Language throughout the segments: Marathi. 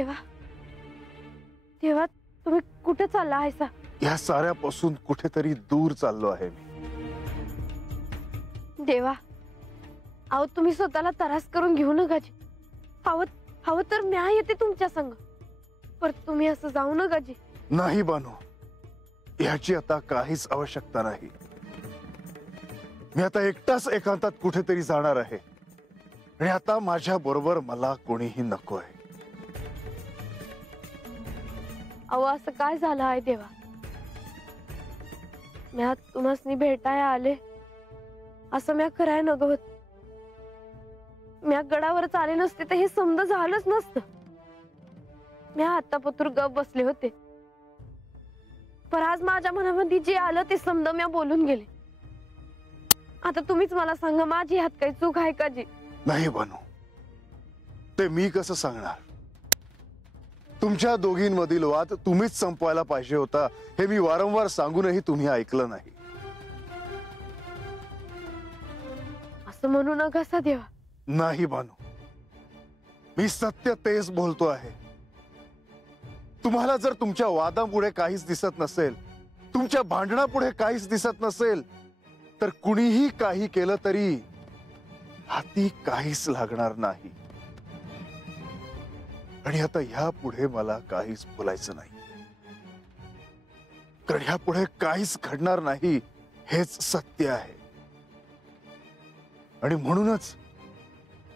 देवा देवा, तुम्ही कुठे चालला आहेसा? या साऱ्यापासून कुठेतरी दूर चाललो आहे मी. देवा, अहो तुम्ही स्वतःला त्रास करून घेऊ नका जी. हवं तर मी येते तुमच्या संग, पर तुम्ही असं जाऊ नका जी. नाही बानू, याची आता काहीच आवश्यकता नाही. मी आता एकटाच एकांतात कुठेतरी जाणार आहे आणि आता माझ्या बरोबर मला कोणीही नको आहे. अहो असं काय झालं आहे देवा? म्या तुम्हासनी भेटाय आले असं म्या कराय नगवत. म्या गडावरच आले नसते तर हे समज झालंच नसतं. म्या आता पत्र गप बसले होते, पर आज माझ्या मनामध्ये जे आलं ते समज म्या बोलून गेले. आता तुम्हीच मला सांगा, माझी हात काही चूक आहे का जी? नाही बानू, ते मी कसं सांगणार? तुमच्या दोघींमधील वाद तुम्हीच संपवायला पाहिजे होता हे मी वारंवार सांगूनही तुम्ही ऐकलं नाही. असं म्हणू नका सा देवा. नाही बानू, मी सत्य तेच बोलतो आहे. तुम्हाला जर तुमच्या वादापुढे काहीच दिसत नसेल, तुमच्या भांडणापुढे काहीच दिसत नसेल, तर कुणीही काही केलं तरी हाती काहीच लागणार नाही. आणि आता ह्यापुढे मला काहीच बोलायचं नाही, कारण ह्यापुढे काहीच घडणार नाही हेच सत्य आहे. आणि म्हणूनच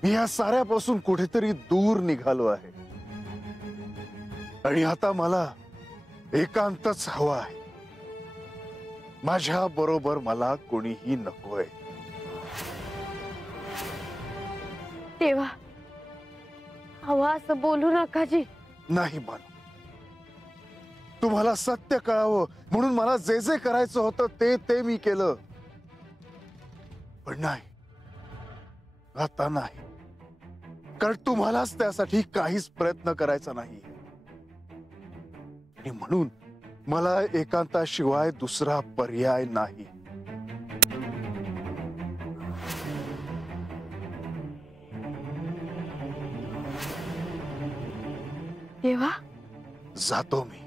मी या साऱ्यापासून कुठेतरी दूर निघालो आहे. आणि आता मला एकांतच हवा आहे. माझ्या बरोबर मला कोणीही नकोय. देवा, हवा असं बोलू नका जी. नाही बानू, तुम्हाला सत्य कळावं म्हणून मला जे जे करायचं होतं ते मी केलं. पण नाही, आता नाही, कारण तुम्हालाच त्यासाठी काहीच प्रयत्न करायचा नाही. आणि म्हणून मला एकांताशिवाय दुसरा पर्याय नाही. देवा, जातो मी.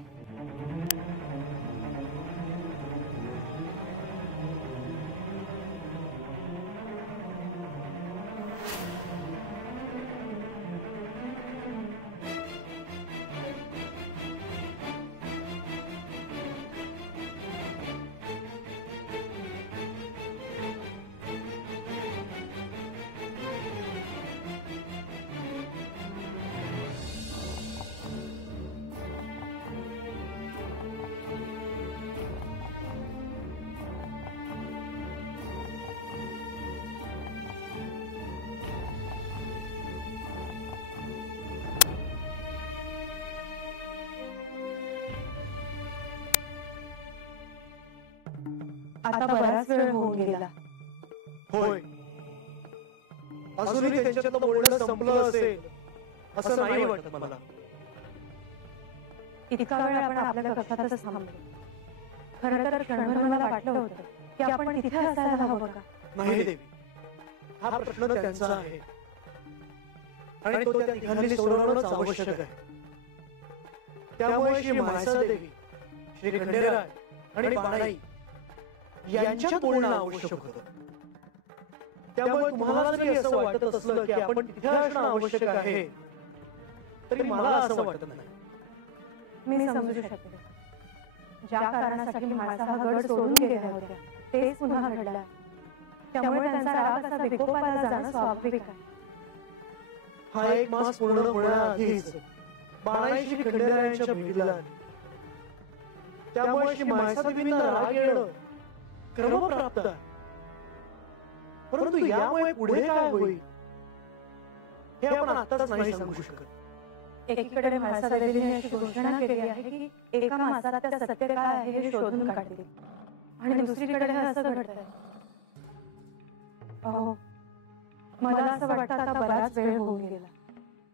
आता बराच वेळ होऊन गेला. होय, अजूनही त्यांच्यातलं बोलणं संपलं असेल असं नाही वाटत मला. इतका वेळ आपण आपल्या कक्षातच थांबलो. खरं तर क्षणभर मला वाटलं होतं की आपण तिथे असायला हवं का? नाही देवी, हा प्रश्न त्यांचा आहे आणि तो त्या तिघांनी सोडवणंच आवश्यक आहे. त्यामुळे श्री मायसा देवी, श्री खंडेराय आणि बाणाई यांच्यात बोलणं आवश्यक होतं. त्यामुळे तुम्हाला जरी असं वाटत असलं की आपण तिथे असणं आवश्यक आहे, तरी मला असं वाटत नाही. मी समजू शकते. ज्या कारणासाठी माणसा हा गड सोडून गेल्या होत्या तेच पुन्हा घडलं. त्यामुळे त्यांचा राग असा विकोपाला जाणं स्वाभाविक आहे. हा एक मास पूर्ण होण्याआधीच बाणाई श्री खंडेरायांच्या भेटीला आली. त्यामुळे श्री मायसा देवींना राग येणं क्रमप्राप्त आहे. परंतु यामुळे पुढे काय होईल हे आपण आताच नाही सांगू शकत. एकीकडे माणसा देवीने अशी घोषणा केली आहे की एका मासात त्या सत्य काय आहे हे शोधून काढतील, आणि दुसरीकडे असं घडतंय. अहो, मला असं वाटतं आता बराच वेळ होऊन गेला.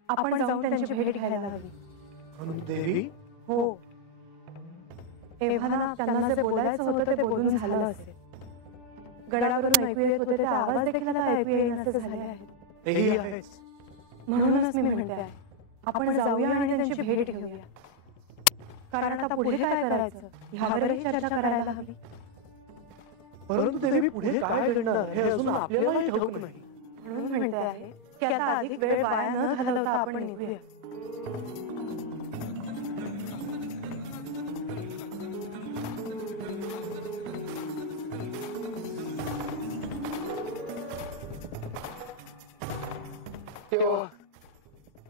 आपण जाऊन त्यांची भेट घ्यायला हवी. म्हणून देवी, हो, एव्हा त्यांना जे बोलायचं होतं ते बोलून झालं असेल. गडावरून ऐकू येत होते ते आवाज देखील आता ऐकू येईन असे झाले आहेत. तेही आहेच. म्हणूनच मी म्हणते आहे आपण जाऊया आणि त्यांची भेट घेऊया. कारण आता पुढे काय करायचं ह्यावरही चर्चा करायला हवी. परंतु देवी पुढे काय घडणार हे अजून आपल्यालाही ठाऊक नाही. म्हणून म्हणते आहे की आता अधिक वेळ वाया न घालवता आपण निघूया.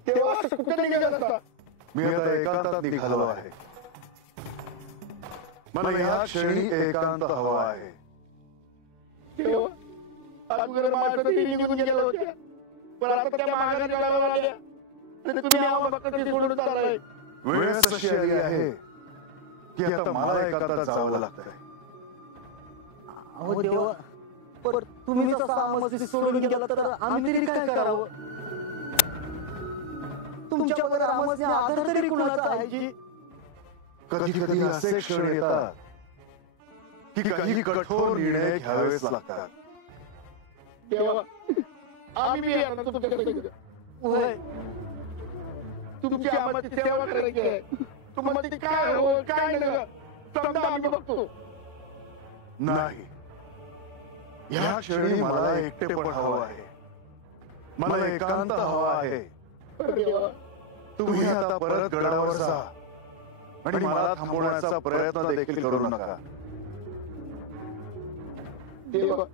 तेव्हा असं कुठे निघाला असता? मी आता एकांतात निघालो आहे. मला या क्षणी एकांत हवा आहे. तेव्हा अगोदर माझं ते निघून गेलं होत्या, पण आता त्या माघारी जायला लागल्या आणि तुम्ही आम्हा भक्ताची सोडून चाललाय. वेळच अशी आली आहे की आता मला एकांतात जावं लागतंय. अहो देवा, पर तुम्ही सामर्थ्य सोडून गेला तर आम्ही तरी काय करावं? तुमच्यावर आमचे आदर तरी कुणाचा आहे जी? कधी कधी असे क्षण येतात की काही कठोर निर्णय घ्यावेच लागतात. तेव्हा आम्ही येणार ना तुमच्याकडे. होय, तुमची आम्हाला सेवा करायची आहे. तुम्हाला ते काय हवं काय नाही समजा आम्ही बघतो. नाही, या क्षणी मला एकटेपण हवं आहे. मला एकांत हवा आहे. देवा, तुम्ही आता परत गडावर जा आणि मला थांबवण्याचा प्रयत्न देखील करू नका. देवा,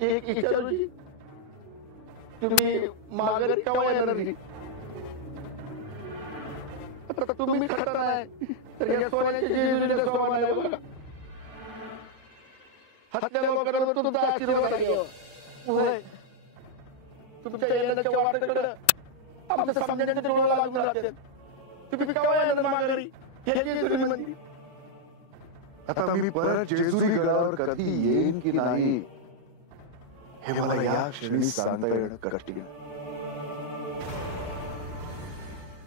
एक विचारूची, तुम्ही माघारी केव्हा येणार नाही? आता तुम्ही खरं नाही तर या सोन्याच्या जेजुरीला सोमा आहे बघा. हत्याला लोकांवर तुमचा आशीर्वाद आहे. होय, तुमच्या येण्याच्या वाटेकडं आमच्या समजायचे डोळे लागून राहतात. तुम्ही केव्हा येणार माघारी? हे जेजुरी मंदिर. आता मी परत जेजुरी गडावर कधी येईन की नाही हे मला या क्षणी सांगता येणं कठीण.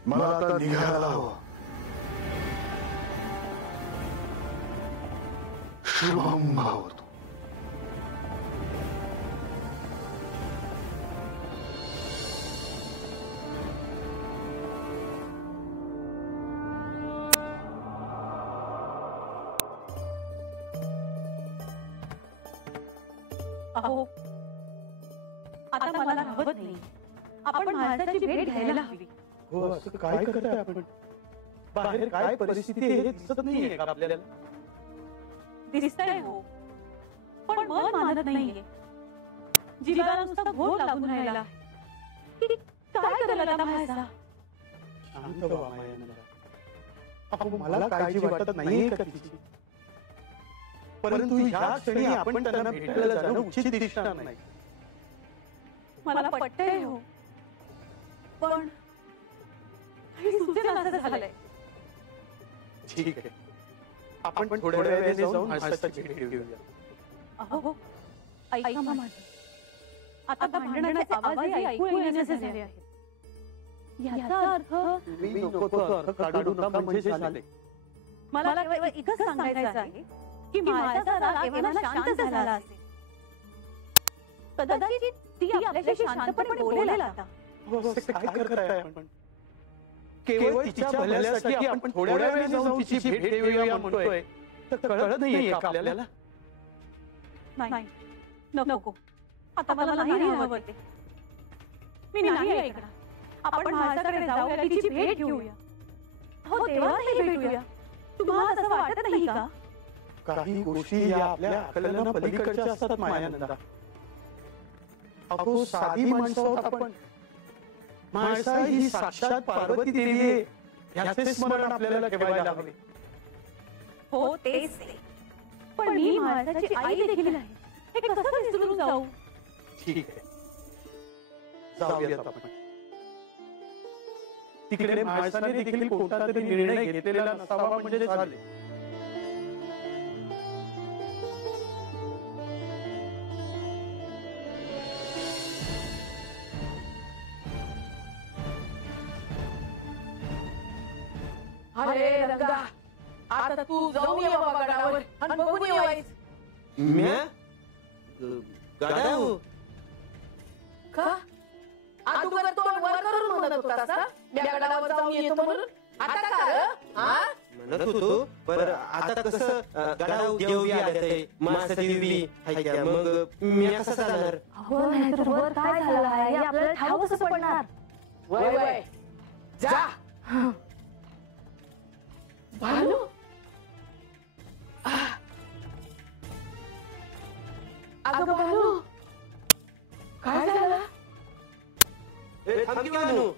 मला आता निघायला हवं. शुभम भवतु. अहो आता मला हवत नाही. आपण महाराजांची भेट घ्यायला हवी. हो, असं काय करताय आपण? बाहेर काय परिस्थिती आहे हे दिसत नाहीये का आपल्याला? दिसतंय हो, पण मन मानत नाहीये. जीवाला नुसता घोर लागून राहिला. की काय करायला आता महाराजा? शांत व्हा मायानंदा. अहो, मला काळजी वाटत नाहीये का तिची? परंतु ह्या क्षणी आपण त्यांना भेटायला जाणं उचित दिसणार नाही. मला पटतंय हो, पण काही सुचेना असं झालंय. ठीक आहे, आपण थोड्या वेळाने जाऊन माणसाची भेट घेऊया. अहो ऐका माझं, आता भांडणाचे आवाजही ऐकू येण्याचे झाले आहेत. याचा अर्थ मी नको तो अर्थ काढू नका म्हणजे झाले. मला केवळ इतकंच सांगायचं आहे की माझा राग एव्हाना शांत झाला असेल. कदाचित ती आपल्याशी शांतपणे बोलेल आता. असं काय करताय आपण? केवळ तिच्या भल्यासाठी आपण थोड्या वेळाने जाऊन तिची भेट घेऊया म्हणतोय, तर कळत नाहीये का आपल्याला? नाही नको, आता मला नाही हवं ते. मी नाही ऐकणार. आपण महाराजाकडे जाऊया, तिची भेट घेऊया. हो तेव्हाही भेटूया. तुम्हाला असं वाटत नाही का? काही गोष्टी या आपल्या अकलना पलीकडच्या असतात मायानंदा. अहो, साधी माणसं आहोत आपण. माणसा ही साक्षात पार्वती देवी आहे ह्याचे स्मरण आपल्याला ठेवायला हवे. हो तेच ते. पण मी महाराजाची आई देखील आहे. हे कसं विसरून जाऊ? ठीक आहे, जाऊयात आपण. तिकडे माणसाने देखील कोणता तरी निर्णय घेतलेला नसावा म्हणजे झाले. अरे रंगा, आता तू जाऊन ये बाबा गडावर आणि बघून ये. गडावर का अगोदर तोंड वर करून म्हणत होतास ना मी गडावर जाऊन येतो म्हणून. आता का रे? हा? म्हणत होतो पर आता कसं गडाव देवी आले माणसाची देवी हाय का, मग मी कसं जाणार? हो नाहीतर वर काय झालं आहे हे आपल्याला ठाऊक कसं पडणार? वय वय जा. भानू अगं भानू काय झालं? ए, थांब की भानू.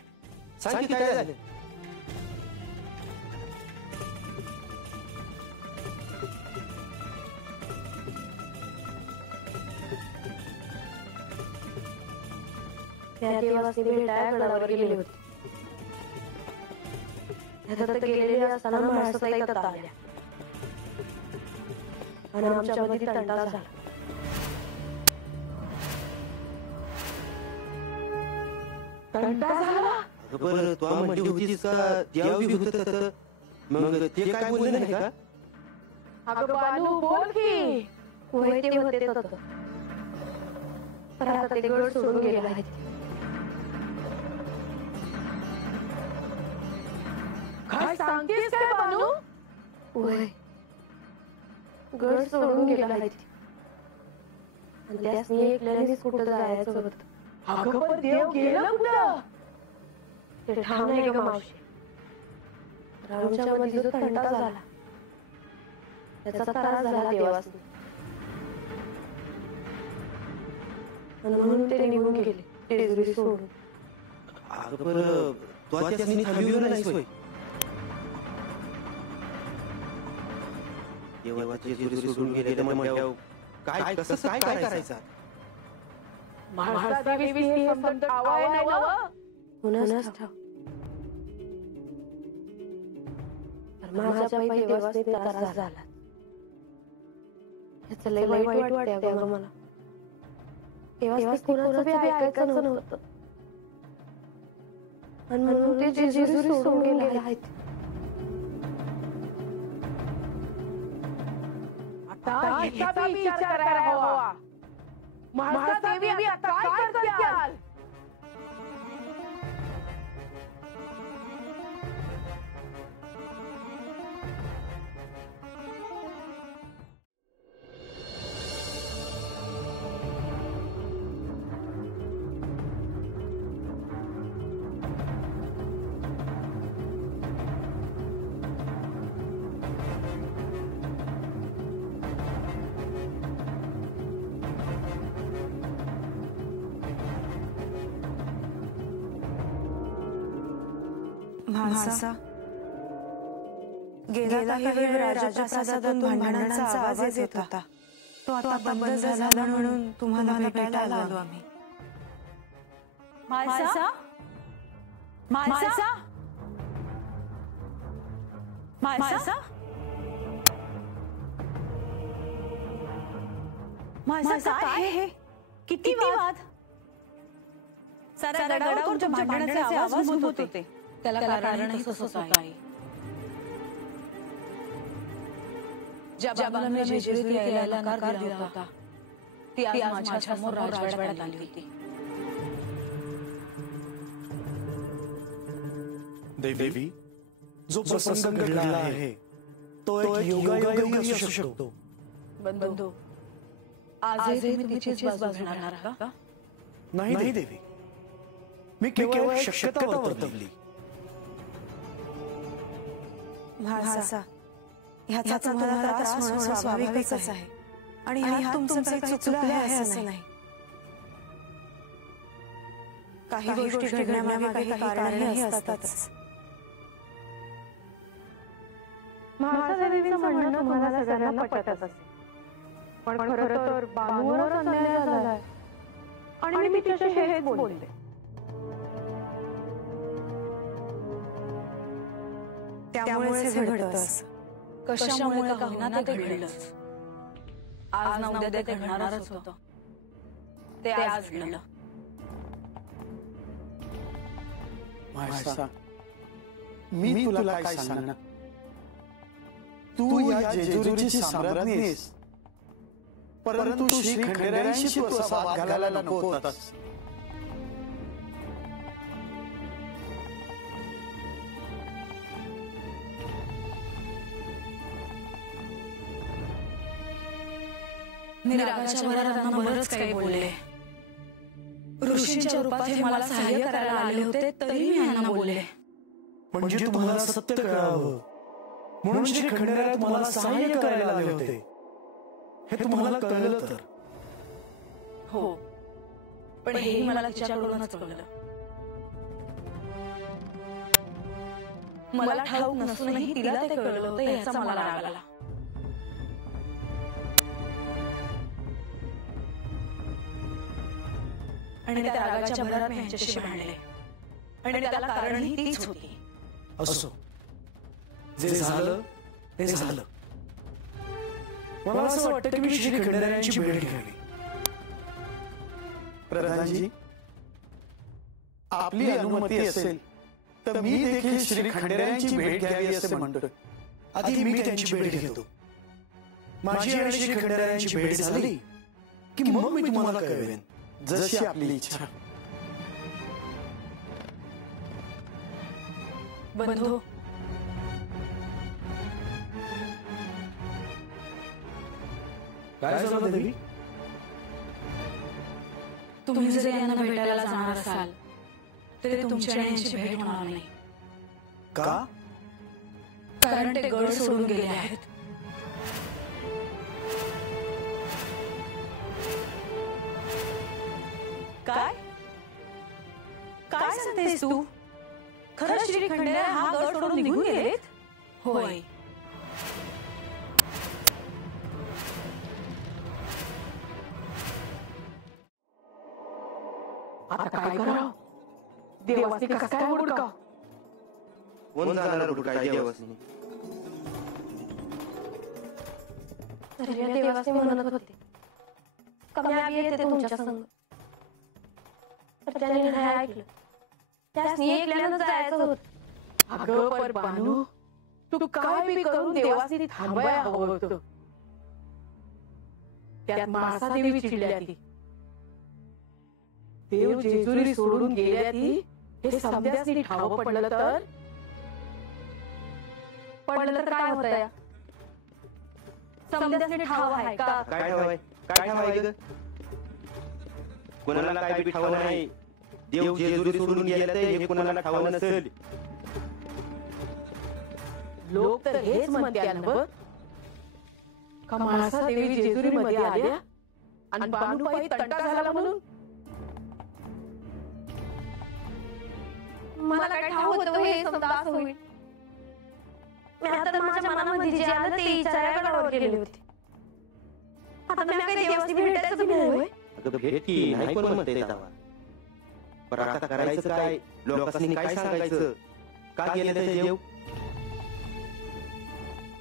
सांग की काय झालं? त्या देवाचे भेटाया गडावर गेले होते. त्यात गेलेले असताना माणसं इथं आल्या आणि आमच्यामध्ये तंटा झाला. कंटा झाला? बरं तू म्हणली होतीस का देवी होत मग ते काय बोलले नाही का? अगं भानू बोल की. होय ते होते तसं. पण आता ते गड सोडून गेलेले आहेत. काय सांगतेस काय भानू? होय गड सोडून गेला आहे आणि त्यासनी एकल्यानेच कुठं जायचं होतं. अगं पण देव गेलं कुठं? ते ठाव नाही ग मावशी. रामच्या मध्ये जो तंटा झाला त्याचा त्रास झाला देवासनी आणि म्हणून ते निघून गेले जेजुरी सोडून. अगं बरं तू त्यासनी थांबविलं नाहीस होय? देवाचे जेजुरी सोडून गेले म्हणजे काय कसं काय करायचं? म्हाळसा देवी हे संबंध आवाय नाही ना? कुणास ठाव. माझ्या पायी देवासनी त्रास झाला. याचं लय वाईट वाटतंय अगं मला. देवासनी कुणाचं बी ऐकायचं नव्हतं आणि म्हणून ते जेजुरी सोडून गेले आहेत. आता ह्याचा विचार करायला हवा. म्हाळसा देवी आता काय करत्याल? म्हाळसा गेला काही वेळ राजप्रासादातून भांडणांचा आवाज येत होता. तो आता बंद झाला म्हणून तुम्हाला भेटायला आलो आम्ही. म्हाळसा म्हाळसा म्हाळसा म्हाळसा काय हे? किती वाद? साऱ्या गडावर तुमच्या भांडणाचे आवाज होत होते. त्याला कारणही तसंच आहे. ज्या बाबांना जेजुरीत यायला नकार दिला होता ती आज माझ्या समोर राजवाड्यात आली होती. देवी जो प्रसंग घडला आहे तो एक योगायोग असू शकतो. बंधू आजही तुम्ही तिचीच बाजू घेणार आहात का? नाही देवी, मी केवळ शक्यता वर्तवली. म्हाळसा ह्याचा तुम्हाला त्रास होणं स्वाभाविकच आहे आणि ह्यात तुमचं काही चुकलं आहे असं नाही. काही गोष्टी घडण्यामागे काही कारणही असतातच. म्हाळसा देवीचं म्हणणं तुम्हाला सगळ्यांना पटत असेल, पण खरं तर बानूवरच अन्याय झालाय आणि मी तिच्याशी हेच बोलले. त्यामुळेच हे घडतंच. कशामुळे का होईना ते घडलंच. आज ना उद्या ते घडणारच होतं. ते आज घडलं. म्हाळसा, मी तुला काय सांगणार? तू या जेजुरीची सम्राज्ञी आहेस, परंतु श्री खंडेरायांशी तू असा वाद घालायला नको होतास. मी रागाच्या भरात त्यांना बरंच काही बोलले. ऋषींच्या रूपात हे मला सहाय्य करायला आले होते तरी मी यांना बोलले. म्हणजे तुम्हाला सत्य कळावं म्हणून श्री खंडेराय तुम्हाला सहाय्य करायला आले होते हे तुम्हाला कळलं तर. हो, पण हेही मला तिच्याकडूनच कळलं. मला ठाऊक नसूनही तिला ते कळलं होतं याचा मला राग आला. आणि त्या रागाच्या भरात मी यांच्याशी भांडले आणि त्याला कारणही तीच होती. असो, जे झालं ते झालं. मला असं वाटतं की मी श्री खंडेरायांची भेट घ्यावी. प्रधानजी, आपली अनुमती असेल तर मी देखील श्री खंडेरायांची भेट घ्यावी असे म्हणतो. आधी मी त्यांची भेट घेतो. माझी आणि श्री खंडेरायांची भेट झाली की मग मी तुम्हाला कळवेन. जशी आपली इच्छा. बंधू, काय झालं देवी? तुम्ही जर यांना भेटायला जाणार असाल तरी तुमची आणि यांची भेट होणार नाही. का? कारण ते गड सोडून गेले आहेत. काय काय सांगतेस तू? खरंच श्री खंडेराय हा गड सोडून निघून गेलेत? होय. आता काय करावं? देवासी कसं काय हुडकाव? कोण जाणार हुडकाय देवासनी? तरी देवासी म्हणत होते का मी आधी येते तुमच्या संग. तर त्याने नाही ऐकलं. त्यासनी एकल्यानं जायचं होत. अगं पर बानू, तू काय बी करून देवासी थांबाया हवं होतं. त्यात माळसा देवी चिडल्या ती. देव जेजुरी सोडून गेल्या ती हे समध्यासनी ठाव पडलं तर काय होतंय? समध्यासनी ठाव आहे का? काय ठावाय? काय ठावाय ग? कोणाला काय बी ठाव नाही. देव जेजुरी सोडून गेले ते हे कोणाला ठाव नसेल. लोक तर हेच म्हणत्या ना बघ का माळसा देवी जेजुरी मध्ये आल्या आणि बानूपायी तंटा झाला म्हणून. मला काय ठाऊक होतं हे समजा असं होईल. मी आता माझ्या मनामध्ये जे आलं ते विचारायला गडावर गेले होते. आता मी काही देवासी भेटायचं बी नाही होय. अगं भेट की नाही कोण म्हणते जावा. पण आता करायचं काय? लोकांनी काय सांगायचं? का गेले ते देव?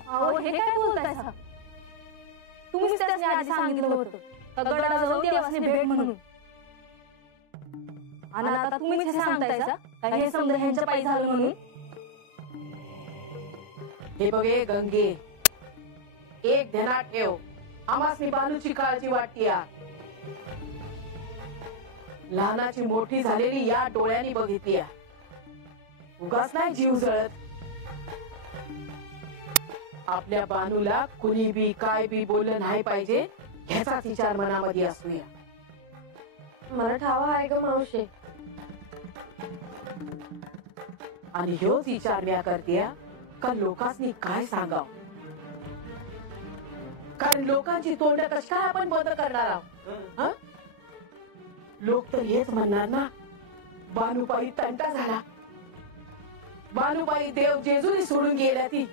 अहो हे काय बोलताय? तुम्हीच त्यासनी आधी सांगितलं होतं का गडाजवळ देवासी भेट म्हणून. आणि आता तुम्हीच हे सांगतायसा का हे समजा ह्यांच्या पायी झालं म्हणून. हे बघे गंगे, एक ध्यानात ठेव. आम्हासनी बानूची काळजी वाटतीया. लहानाची मोठी झालेली या डोळ्यांनी बघितली. उगाच नाही जीव जळत. आपल्या बानूला कुणी बी काय बी बोललं नाही पाहिजे ह्याचाच विचार मनामध्ये असूया. मला ठाव आहे ग मावशे. आणि ह्योच विचार म्या करतीया का लोकांनी काय सांगाव. कारण लोकांची तोंड कशी काय आपण बंद करणार आहोत? लोक तर हेच म्हणणार ना बानूबाई तंटा झाला. बानूबाई देव जेजुरी सोडून गेल्या ती